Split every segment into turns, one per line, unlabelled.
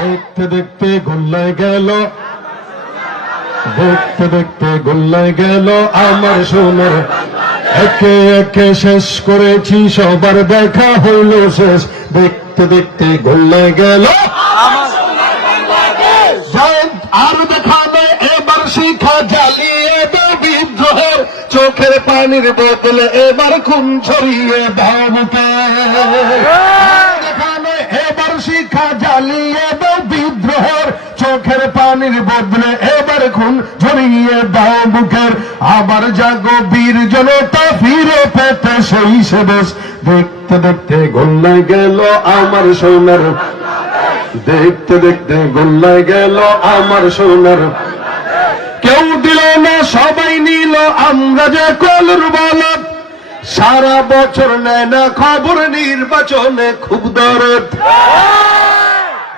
দেখতে দেখতে গোল্লায় গেল। দেখতে দেখতে গোল্লায় গেল। আমার সোনার একে একে শেষ করেছি সবার দেখা হইল শেষ। দেখতে দেখতে গোল্লায় গেল। আর দেখাবে এবার শিখা জ্বালিয়ে দে বিদ্রোহের। চোখের পানির বদলে এবার খুন ছড়িয়ে ভাবকে চোখের পানির বদলে এবার খুন ঝরিয়ে দাও বুকের। আবার জাগো বীর জনতা, ফিরে পেতে সেই সে দেশ। দেখতে দেখতে গোল্লায় গেল আমার সোনার। দেখতে দেখতে গোল্লায় গেল আমার সোনার। কেউ দিল না, সবাই নিল আমরা যে কলর বলত সারা বছর নেয় না খবর নির্বাচনে খুব দরদ।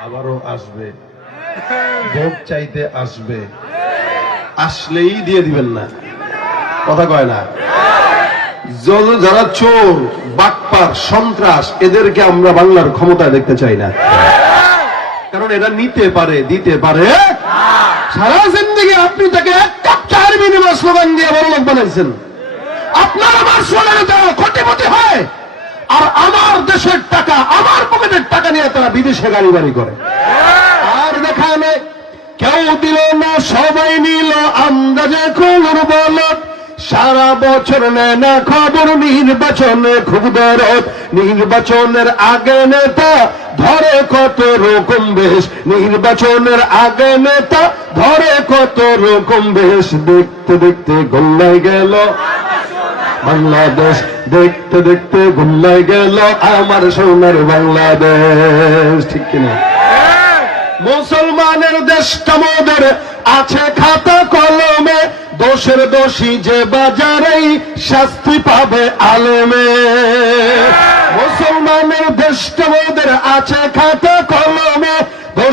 আবারও আসবে। ভোট চাইতে আসবে। আসলেই দিয়ে দিবেন না। কথা কয় না? যারা চোর, বাটপার, সন্ত্রাস, এদেরকে আমরা বাংলার ক্ষমতায় দেখতে চাই না। কারণ এরা নিতে পারে, দিতে পারে। সারা জিন্দগি আপনি তাকে এক কাপ চার বিনিময় স্লোগান দিয়ে বড় লোক বানাইছেন। আপনার আমার সোনারে দেওয়া কোটিপতি হয়। আর আমার দেশের টাকা, আমার পকেটের টাকা নিয়ে তারা বিদেশে গাড়ি বাড়ি করে। দেখানে কেউ দিল না, সবাই নিল যে খবর বল সারা বছর নেয় না খবর, নির্বাচনে খুব দরদ। নির্বাচনের আগে নেতা ধরে কত রকম বেশ। নির্বাচনের আগে নেতা ধরে কত রকম বেশ। দেখতে দেখতে গোল্লায় গেল। বাংলাদেশ দেখতে দেখতে গোল্লায় গেল। আমার সোনার বাংলাদেশ, ঠিক কিনা? মুসলমানের দেশ মোদের আছে খাতা কলমে। দোষের দোষী যে বাজারেই শাস্তি পাবে আলেমে। মুসলমানের দেশ মোদের আছে খাতা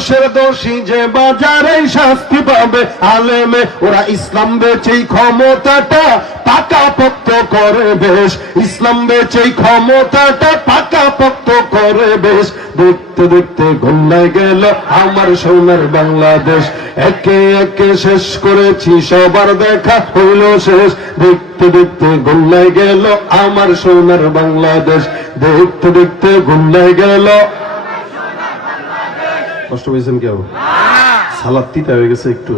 দোষের দোষী যে বাজারেই শাস্তি পাবে আলেমে, ওরা ইসলাম বেচেই ক্ষমতাটা পাকা পক্ত করে বেশ। ইসলাম বেচেই ক্ষমতাটা পাকা পক্ত করে বেশ। দেখতে দেখতে গোল্লায় গেল আমার সোনার বাংলাদেশ। একে একে শেষ করেছি, সবার দেখা হইল শেষ। দেখতে দেখতে গোল্লায় গেল আমার সোনার বাংলাদেশ। দেখতে দেখতে গোল্লায় গেল কষ্ট পেয়েছেন কেউ? সালাদ তিতা হয়ে গেছে একটু।